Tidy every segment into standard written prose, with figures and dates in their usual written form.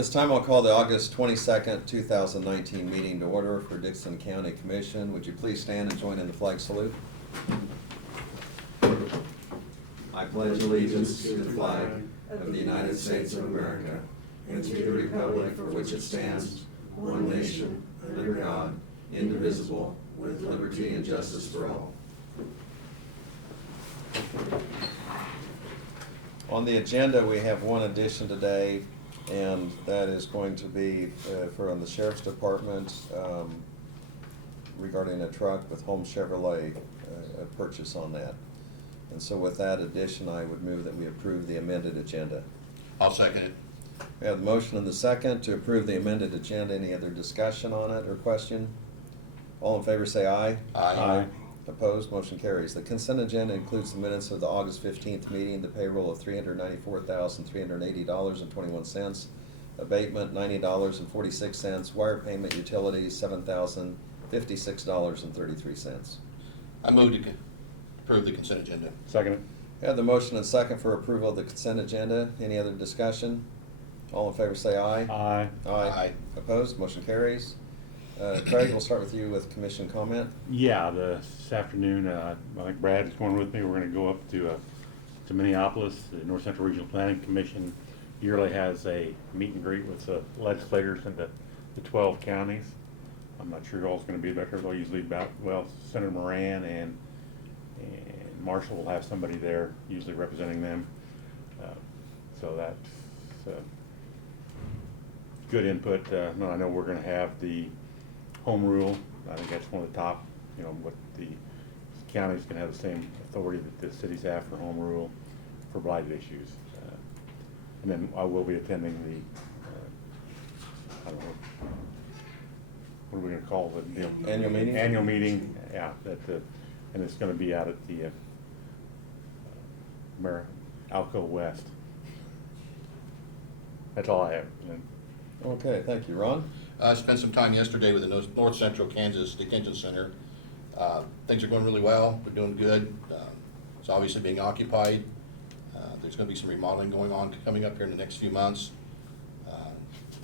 This time I'll call the August 22nd, 2019 meeting to order for Dickson County Commission. Would you please stand and join in the flag salute? I pledge allegiance to the flag of the United States of America and to the republic for which it stands, one nation, under God, indivisible, with liberty and justice for all. On the agenda, we have one addition today, and that is going to be for the Sheriff's Department regarding a truck with Home Chevrolet, a purchase on that. And so with that addition, I would move that we approve the amended agenda. I'll second it. We have the motion and the second to approve the amended agenda. Any other discussion on it or question? All in favor say aye. Aye. Opposed, motion carries. The consent agenda includes the minutes of the August 15th meeting, the payroll of $394,380.21, abatement $90.46, wire payment utilities $7,056.33. I move to approve the consent agenda. Second. We have the motion and second for approval of the consent agenda. Any other discussion? All in favor say aye. Aye. Aye. Opposed, motion carries. Craig, we'll start with you with commission comment. Yeah, this afternoon, I think Brad is going with me. We're going to go up to Minneapolis. The North Central Regional Planning Commission yearly has a meet and greet with the legislators in the 12 counties. I'm not sure who all's going to be there. They'll usually Senator Moran and Marshall will have somebody there, usually representing them. So that's good input. I know we're going to have the home rule. I think that's one of the top, what the counties can have the same authority that the cities have for home rule for blighted issues. And then I will be attending the, I don't know, what are we going to call it? The Annual meeting? Annual meeting, yeah. And it's going to be out at the Alco West. That's all I have. Okay, thank you. Ron? I spent some time yesterday with the North Central Kansas Detention Center. Things are going really well. We're doing good. It's obviously being occupied. There's going to be some remodeling going on coming up here in the next few months.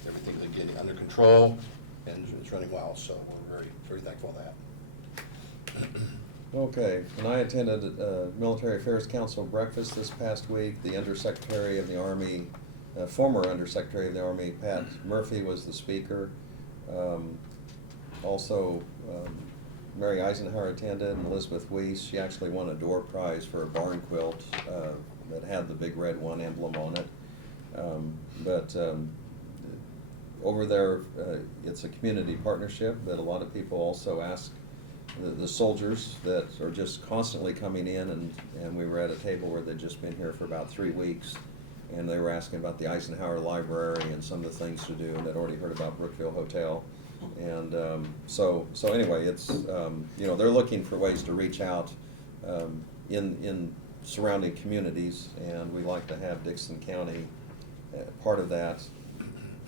Everything is getting under control and it's running well, so we're very, very thankful for that. Okay, and I attended a Military Affairs Council breakfast this past week. The Undersecretary of the Army, former Undersecretary of the Army, Pat Murphy, was the speaker. Also, Mary Eisenhower attended, and Elizabeth Weiss. She actually won a door prize for a barn quilt that had the big red one emblem on it. Over there, it's a community partnership, but a lot of people also ask the soldiers that are just constantly coming in, and we were at a table where they'd just been here for about 3 weeks, and they were asking about the Eisenhower Library and some of the things to do, and they'd already heard about Brookville Hotel. And so anyway, it's, they're looking for ways to reach out in surrounding communities, and we like to have Dickson County part of that,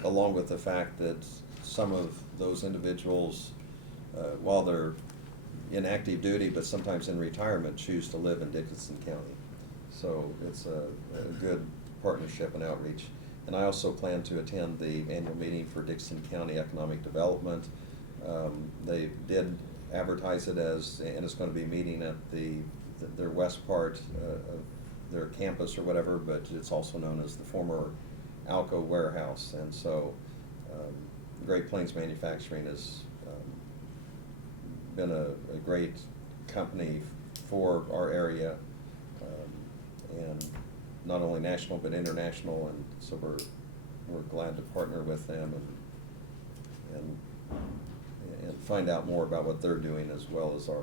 along with the fact that some of those individuals, while they're in active duty but sometimes in retirement, choose to live in Dickson County. So it's a good partnership and outreach. And I also plan to attend the annual meeting for Dickson County Economic Development. They did advertise it as, and it's going to be meeting at their west part of their campus or whatever, but it's also known as the former Alco warehouse. And so Great Plains Manufacturing has been a great company for our area, and not only national but international, and so we're glad to partner with them and find out more about what they're doing, as well as our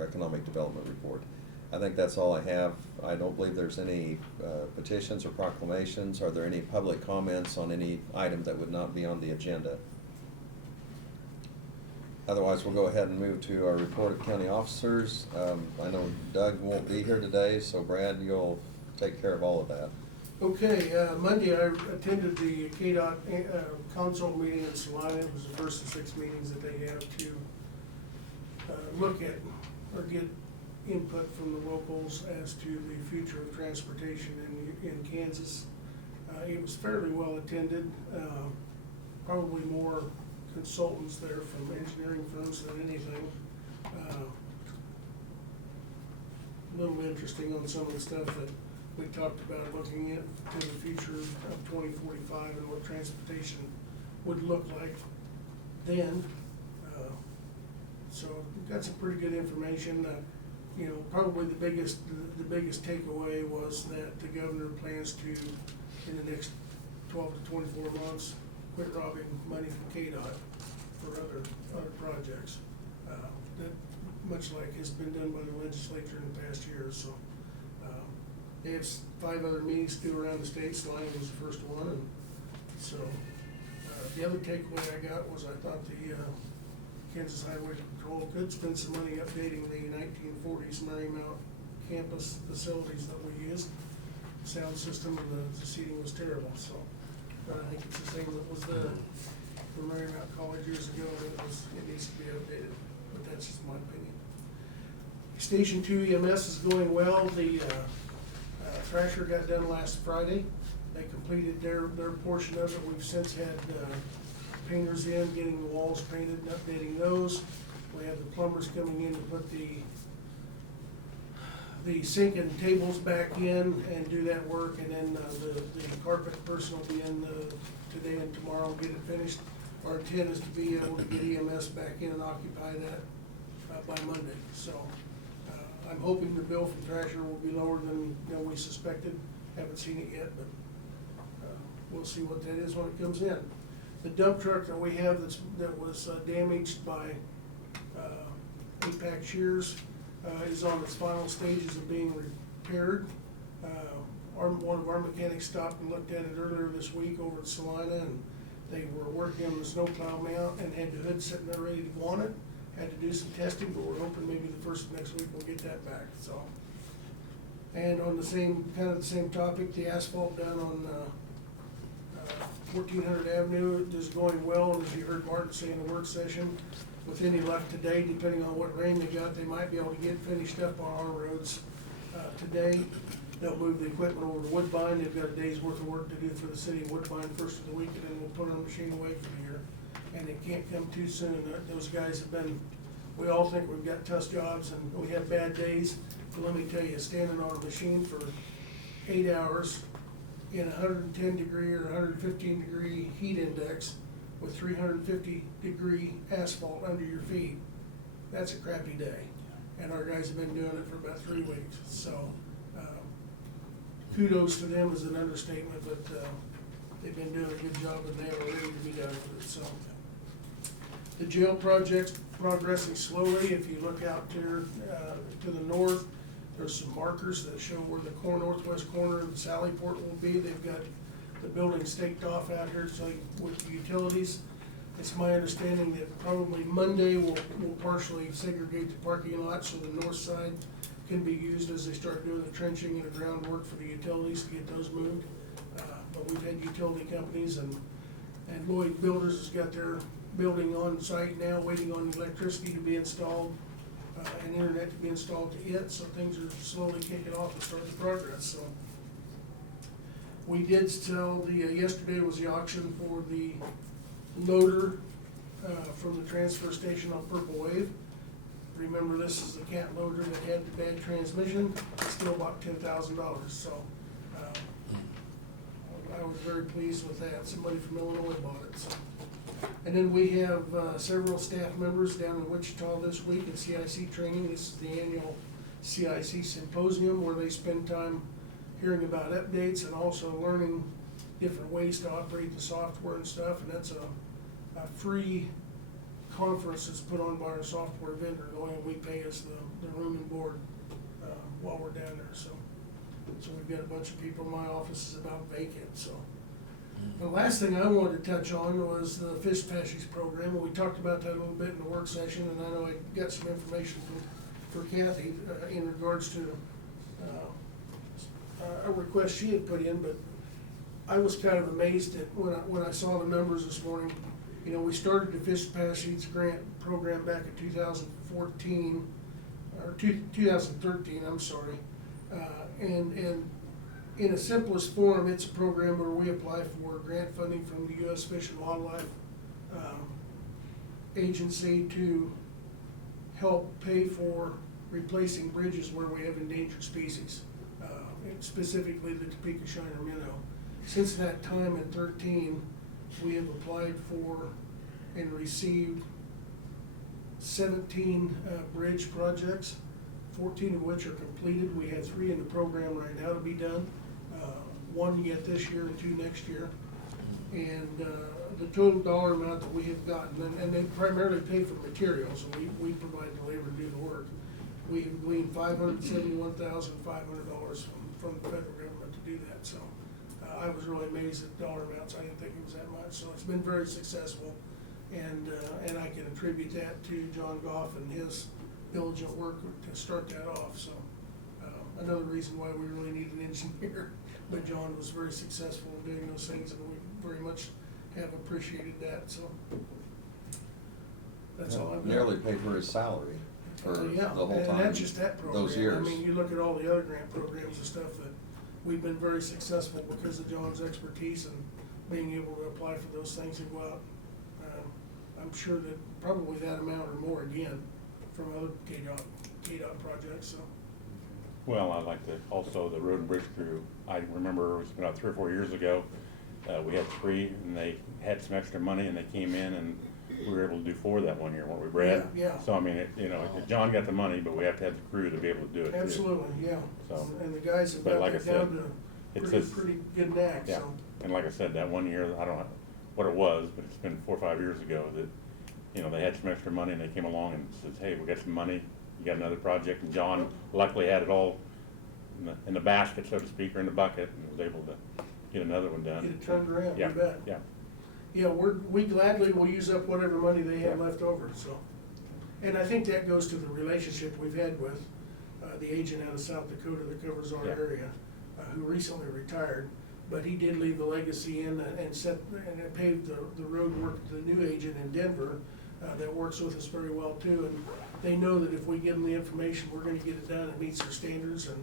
economic development report. I think that's all I have. I don't believe there's any petitions or proclamations. Are there any public comments on any item that would not be on the agenda? Otherwise, we'll go ahead and move to our report of county officers. I know Doug won't be here today, so Brad, you'll take care of all of that. Okay, Monday I attended the KDOT council meeting in Salina. It was the first of 6 meetings that they have to look at or get input from the locals as to the future of transportation in Kansas. It was fairly well attended, probably more consultants there from engineering firms than anything. A little interesting on some of the stuff that we talked about, looking at to the future of 2045 and what transportation would look like then. So we've got some pretty good information. You know, probably the biggest takeaway was that the governor plans to, in the next 12 to 24 months, quit robbing money from KDOT for other projects. That much like has been done by the legislature in the past years. So they have 5 other meetings to do around the state. Salina was the first one, and so the other takeaway I got was I thought the Kansas Highway Patrol could spend some money updating the 1940s Marymount campus facilities that we used. Sound system and the seating was terrible, so I think it's the same that was there for Marymount College years ago. It needs to be updated, but that's just my opinion. Station 2 EMS is going well. The Thrasher got done last Friday. They completed their portion of it. We've since had painters in, getting the walls painted and updating those. We have the plumbers coming in to put the sink and tables back in and do that work, and then the carpet person will be in today and tomorrow and get it finished. Our intent is to be able to get EMS back in and occupy that by Monday. So I'm hoping the bill from Thrasher will be lower than we suspected. Haven't seen it yet, but we'll see what that is when it comes in. The dump truck that we have that was damaged by APAC shears is on its final stages of being repaired. One of our mechanics stopped and looked at it earlier this week over at Salina, and they were working on the snowplow mount and had the hood sitting there ready to go on it. Had to do some testing, but we're hoping maybe the first of next week we'll get that back. So, and on the same topic, the asphalt down on 1400 Avenue is going well, and as you heard Martin say in the work session, with any luck today, depending on what rain they got, they might be able to get finished up on our roads today. They'll move the equipment over to Woodbine. They've got a day's worth of work to do for the city of Woodbine first of the week, and then we'll put our machine away for the year. And it can't come too soon. Those guys have been, we all think we've got tough jobs and we have bad days, but let me tell you, standing on a machine for 8 hours in 110 degree or 115 degree heat index with 350 degree asphalt under your feet, that's a crappy day. And our guys have been doing it for about 3 weeks. So kudos to them is an understatement, but they've been doing a good job and they have a ready to be done with it. So the jail project's progressing slowly. If you look out here to the north, there's some markers that show where the northwest corner of the Sally Port will be. They've got the building staked off out here, so with utilities. It's my understanding that probably Monday we'll partially segregate the parking lot so the north side can be used as they start doing the trenching and the groundwork for the utilities to get those moved. But we've had utility companies and Lloyd Builders has got their building on site now, waiting on electricity to be installed and internet to be installed to it, so things are slowly kicking off and starting to progress. So we did sell yesterday was the auction for the loader from the transfer station on Purple Wave. Remember, this is the cat loader that had the bad transmission. It's still about $10,000, so I was very pleased with that. Somebody from Illinois bought it. So. And then we have several staff members down in Wichita this week at CIC training. This is the annual CIC symposium where they spend time hearing about updates and also learning different ways to operate the software and stuff. And that's a free conference that's put on by our software vendor. The only we pay is the room and board while we're down there. So we've got a bunch of people in my office is about vacant. So the last thing I wanted to touch on was the fish passage program. We talked about that a little bit in the work session, and I know I got some information for Kathy in regards to a request she had put in, but I was kind of amazed at when I saw the numbers this morning. You know, we started the Fish Passage grant program back in 2014, or 2013, I'm sorry. And in a simplest form, it's a program where we apply for grant funding from the U.S. Fish and Wildlife Agency to help pay for replacing bridges where we have endangered species, and specifically the Topeka Shiner minnow. Since that time in 2013, we have applied for and received 17 bridge projects, 14 of which are completed. We have 3 in the program right now to be done, 1 yet this year and 2 next year. And the total dollar amount that we have gotten, and they primarily pay for materials, and we provide the labor to do the work. We have gleaned $571,500 from the federal government to do that. So I was really amazed at the dollar amounts. I didn't think it was that much. So it's been very successful, and I can attribute that to John Goff and his diligent work to start that off. So another reason why we really need an engineer. But John was very successful in doing those things, and we very much have appreciated that. So that's all I've got. Nearly paid for his salary for the Yeah, whole and time. that's just that program. Those years. I mean, you look at all the other grant programs and stuff that we've been very successful because of John's expertise and being able to apply for those things and go out. I'm sure that probably that amount or more again from other KDOT projects, so. Well, I'd like to, also the road and bridge crew, I remember it was about 3 or 4 years ago, we had 3 and they had some extra money and they came in and we were able to do 4 that 1 year, weren't we, Brad? Yeah. So I mean, John got the money, but we have to have the crew to be able to do it too. Absolutely, yeah. So, And the guys have but got like I that down said, to it's pretty, just- pretty good knack, Yeah, so. and like I said, that 1 year, I don't know what it was, but it's been 4 or 5 years ago that, they had some extra money and they came along and says, hey, we got some money, you got another project, and John luckily had it all in the basket, so to speak, or in the bucket, and was able to get another one done. Get it turned around, Yeah, you bet. yeah. Yeah, we gladly will use up whatever money they have Yeah. left over, so. And I think that goes to the relationship we've had with the agent out of South Dakota that covers our Yeah. area, who recently retired. But he did leave a legacy in and it paved the road work to the new agent in Denver that works with us very well too. And they know that if we give them the information, we're gonna get it done, it meets their standards, and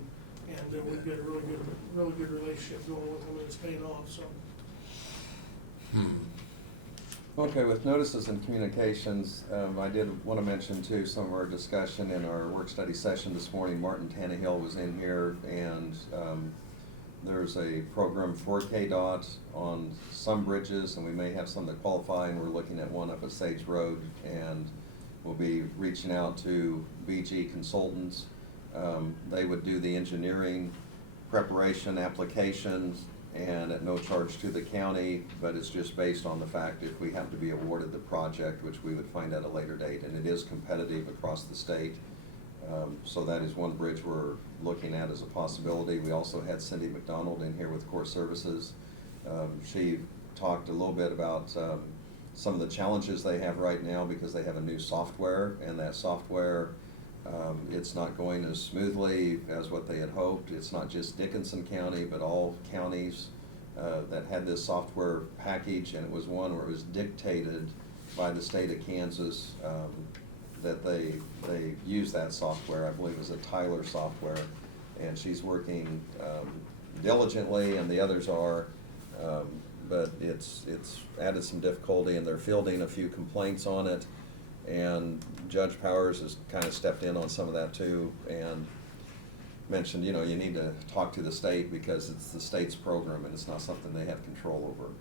we've got a really good relationship going with them, and it's paying off, so. Okay, with notices and communications, I did want to mention too, some of our discussion in our work study session this morning. Martin Tannehill was in here, and there's a program for KDOT on some bridges, and we may have some that qualify, and we're looking at one up at Sage Road, and we'll be reaching out to BG Consultants. They would do the engineering, preparation, applications, and at no charge to the county, but it's just based on the fact if we have to be awarded the project, which we would find at a later date, and it is competitive across the state. So that is one bridge we're looking at as a possibility. We also had Cindy McDonald in here with Core Services. She talked a little bit about some of the challenges they have right now because they have a new software, and that software, it's not going as smoothly as what they had hoped. It's not just Dickinson County, but all counties that had this software package, and it was one where it was dictated by the state of Kansas that they use that software. I believe it was a Tyler software, and she's working diligently, and the others are, but it's added some difficulty, and they're fielding a few complaints on it. And Judge Powers has kind of stepped in on some of that too, and mentioned, you need to talk to the state because it's the state's program and it's not something they have control over.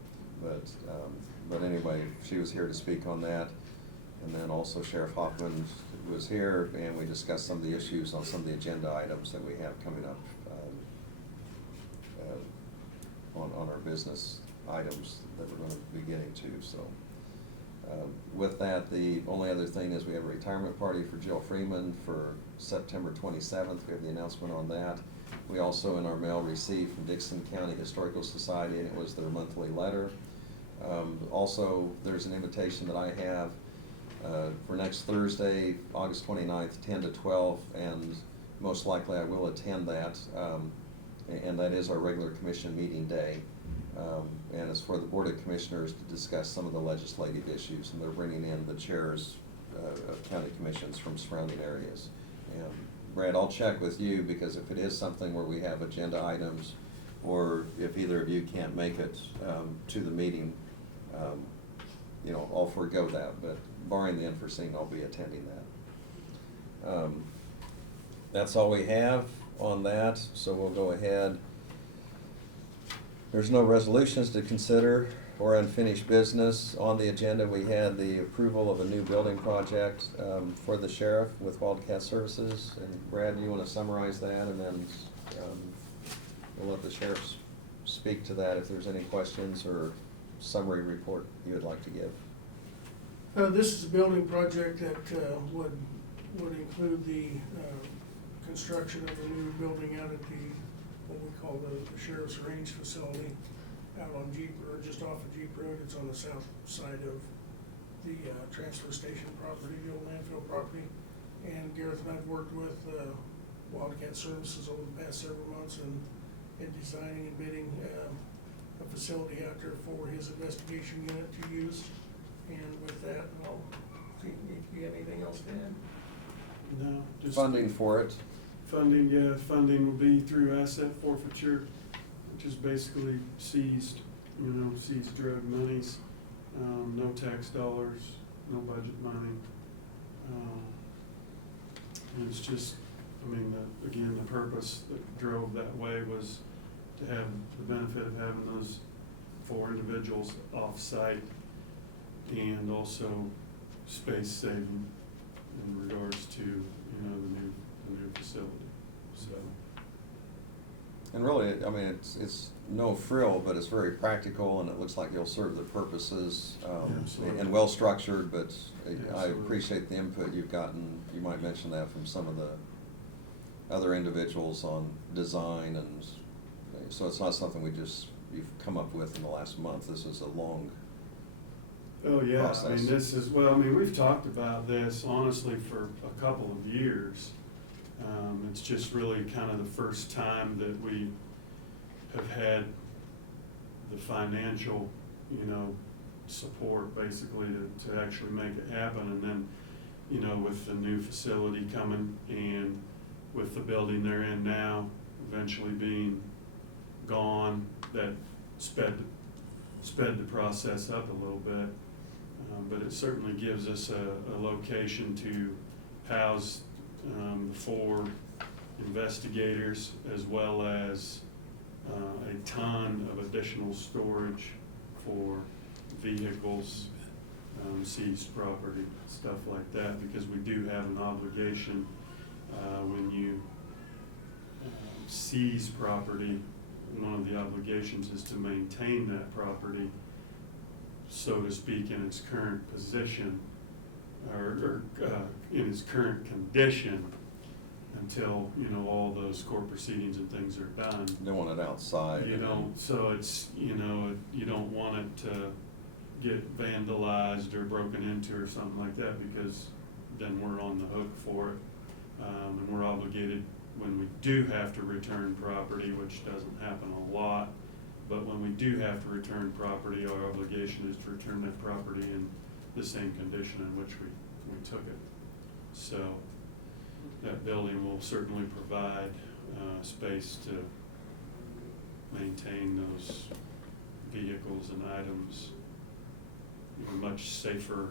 But anyway, she was here to speak on that. And then also Sheriff Hoffman was here, and we discussed some of the issues on some of the agenda items that we have coming up on our business items that we're going to be getting to. So with that, the only other thing is we have a retirement party for Jill Freeman for September 27th. We have the announcement on that. We also in our mail received from Dixon County Historical Society, and it was their monthly letter. Also, there's an invitation that I have for next Thursday, August 29th, 10 to 12, and most likely I will attend that, and that is our regular commission meeting day. And it's for the Board of Commissioners to discuss some of the legislative issues, and they're bringing in the chairs of county commissions from surrounding areas. And Brad, I'll check with you, because if it is something where we have agenda items or if either of you can't make it to the meeting, you know, I'll forego that, but barring the unforeseen, I'll be attending that. That's all we have on that, so we'll go ahead. There's no resolutions to consider or unfinished business. On the agenda, we had the approval of a new building project for the sheriff with Wildcat Services. And Brad, you want to summarize that, and then we'll let the sheriff speak to that if there's any questions or summary report you would like to give. This is a building project that would include the construction of a new building out at the, what we call the Sheriff's Range facility out on Jeep, or just off of Jeep Road. It's on the south side of the transfer station property, the old landfill property. And Gareth and I've worked with Wildcat Services over the past several months in designing and bidding a facility out there for his investigation unit to use. And with that, I'll see if you have anything else to add. No, just. Funding for it. Funding, yeah, funding will be through asset forfeiture, which is basically seized drug monies, no tax dollars, no budget money. And it's just, again, the purpose that drove that way was to have the benefit of having those 4 individuals off-site, and also space saving in regards to, the new facility, so. And really, it's no frill, but it's very practical, and it looks like you'll serve the purposes, Absolutely. and well-structured, but I Absolutely. appreciate the input you've gotten. You might mention that from some of the other individuals on design, and so it's not something you've come up with in the last month. This is a long Oh, yeah, process. We've talked about this honestly for a couple of years. It's just really kind of the first time that we have had the financial, support basically to actually make it happen. And then, with the new facility coming and with the building they're in now eventually being gone, that sped the process up a little bit. But it certainly gives us a location to house the 4 investigators, as well as a ton of additional storage for vehicles, seized property, stuff like that, because we do have an obligation when you seize property. One of the obligations is to maintain that property, so to speak, in its current position, or in its current condition, until, all those court proceedings and things are done. You don't want it outside. So it's, you don't want it to get vandalized or broken into or something like that, because then we're on the hook for it. And we're obligated when we do have to return property, which doesn't happen a lot, but when we do have to return property, our obligation is to return that property in the same condition in which we took it. So that building will certainly provide space to maintain those vehicles and items in a much safer,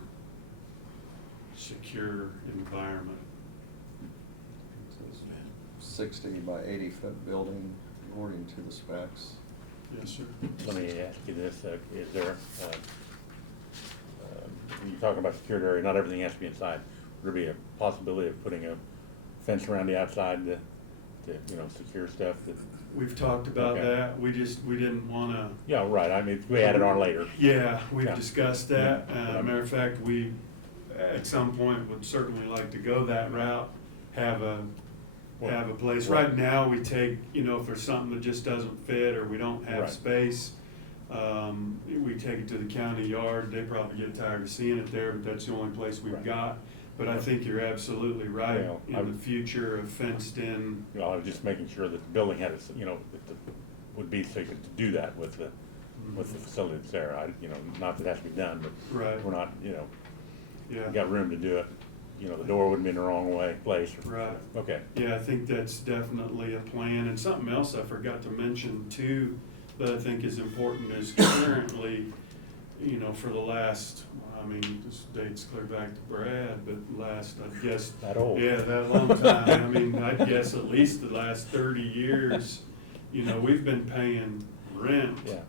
secure environment. 60 by 80 foot building, according to the specs. Yes, sir. Let me ask you this, is there, you're talking about security area, not everything has to be inside. Would there be a possibility of putting a fence around the outside to secure stuff that? We've talked about Okay. that. We didn't wanna. Yeah, right, we add it on later. Yeah, we've Yeah. discussed that. Yeah. Matter of fact, we, at some point, would certainly like to go that route, have a place. Right now, we take, if there's something that just doesn't fit or we don't have Right. space, we take it to the county yard. They probably get tired of seeing it there, but that's the only place we've Right. got. But I think you're absolutely right. Well, In the future, a fenced-in. I was just making sure that the building had, would be safe to do that with the facility that's there. Not that it has to be done, but Right. we're not, Yeah. we got room to do it. you know, the door wouldn't be in the wrong place. Right. Okay. Yeah, I think that's definitely a plan. And something else I forgot to mention too, that I think is important is currently, you know, for the last, I mean, this dates clear back to Brad, but last, I guess. That old. Yeah, that long time. I mean, I'd guess at least the last 30 years, you know, we've been paying rent Yeah.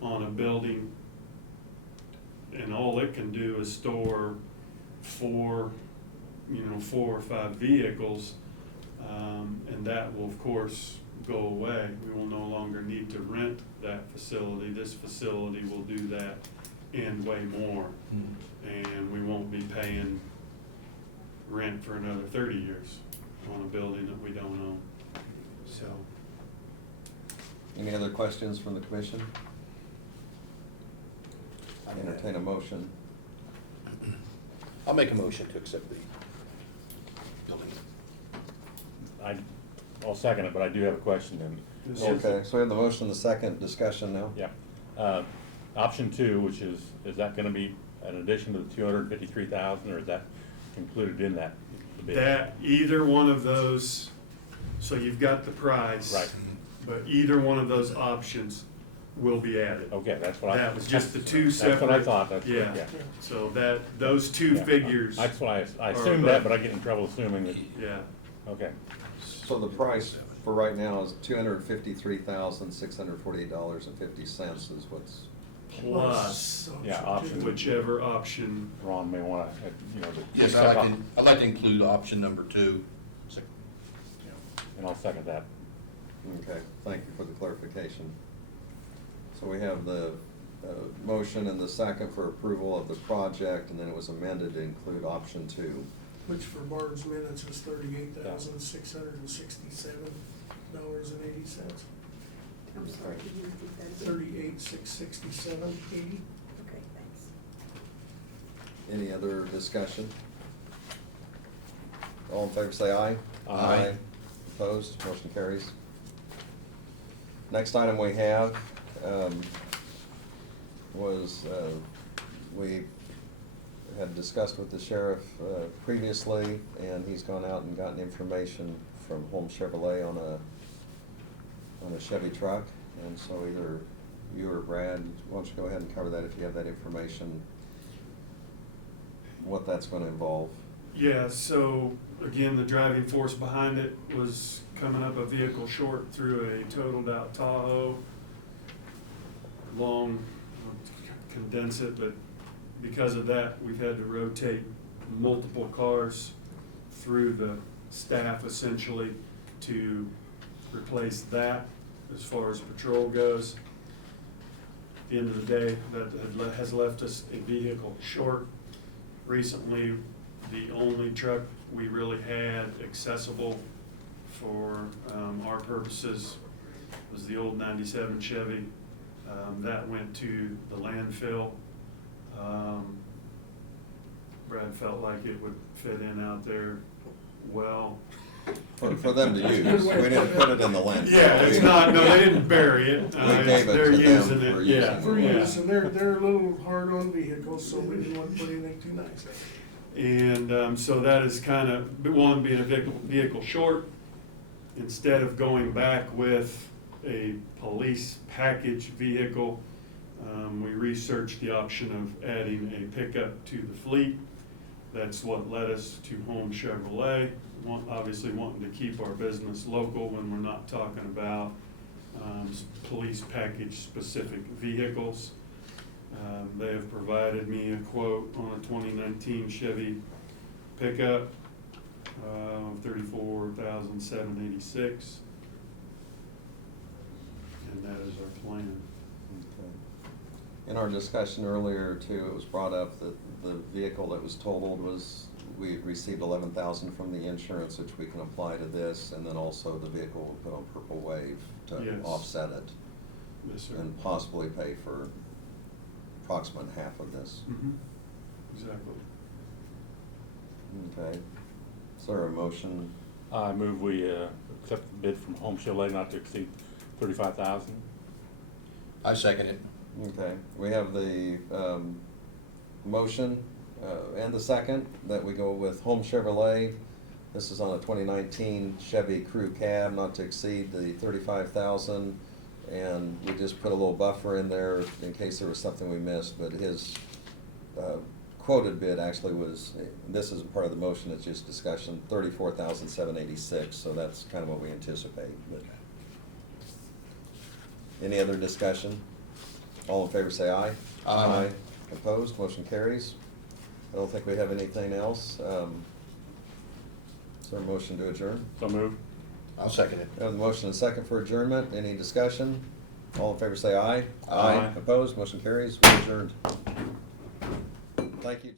on a building, and all it can do is store four or five vehicles, and that will of course go away. We will no longer need to rent that facility. This facility will do that and way more, and we won't be paying rent for another 30 years on a building that we don't own. So, Any other questions from the commission? I entertain a motion. I'll make a motion to accept the building. I'll second it, but I do have a question then. This is- Okay, so we have the motion, the second discussion now? Yeah. Option two, which is that gonna be an addition to the 253,000, or is that included in that bid? that, either one of those, so you've got the price. Right. But either one of those options will be added. Okay, that's what I. That was just the two separate. That's what I thought, that's, Yeah, yeah. so that, those two Yeah. figures, That's what I are assumed that, but I get in trouble assuming that, yeah. okay. So the price for right now is $253,648.50 is what's, Plus, Yeah, option option. two. whichever option, Ron may wanna, you know. the- Yes, I'd like to include option number 2. And I'll second that. okay, thank you for the clarification. So we have the motion and the second for approval of the project, and then it was amended to include option 2. Which for Bard's minutes is $38,667.80. I'm sorry, can you repeat that again? 38,667.80. Okay, thanks. Any other discussion? All in favor say aye. Aye. Opposed, motion carries. Next item we have was, we had discussed with the sheriff previously, and he's gone out and gotten information from Holmes Chevrolet on a Chevy truck. And so either you or Brad, why don't you go ahead and cover that if you have that information, what that's gonna involve. yeah, so again, the driving force behind it was coming up a vehicle short through a totaled out Tahoe. Long, I'll condense it, but because of that, we've had to rotate multiple cars through the staff essentially to replace that as far as patrol goes. At the end of the day, that has left us a vehicle short. Recently, the only truck we really had accessible for our purposes was the old '97 Chevy. That went to the landfill. Brad felt like it would fit in out there well. For them to use, we didn't put it in the landfill. Yeah, it's not, no, they didn't bury it. We gave it They're to them using for it, using yeah. it. For yeah. use, and they're a little hard on vehicles, so we didn't want to put anything too nice. And so that is kind of, one, being a vehicle short, instead of going back with a police package vehicle, we researched the option of adding a pickup to the fleet. That's what led us to Holmes Chevrolet, obviously wanting to keep our business local when we're not talking about police package specific vehicles. They have provided me a quote on a 2019 Chevy pickup of $34,786, and that is our plan. Okay. In our discussion earlier too, it was brought up that the vehicle that was totaled was, we received 11,000 from the insurance, which we can apply to this, and then also the vehicle will put on Purple Wave to Yes. offset it Yes, sir. and possibly pay for approximate half of this. Mhm. Exactly. Okay. Is there a motion? I move we accept the bid from Home Chevrolet not to exceed 35,000. I second it. Okay, we have the motion And the second, that we go with Home Chevrolet. This is on a 2019 Chevy Crew Cab, not to exceed the 35,000. And we just put a little buffer in there in case there was something we missed, but his quoted bid actually was, this isn't part of the motion, it's just discussion, 34,786, so that's kind of what we anticipate. But any other discussion? All in favor say aye. Aye. Opposed, motion carries. I don't think we have anything else. Is there a motion to adjourn? So moved. I'll second it. We have the motion and second for adjournment. Any discussion? All in favor say aye. Aye. Opposed, motion carries. We're adjourned. Thank you.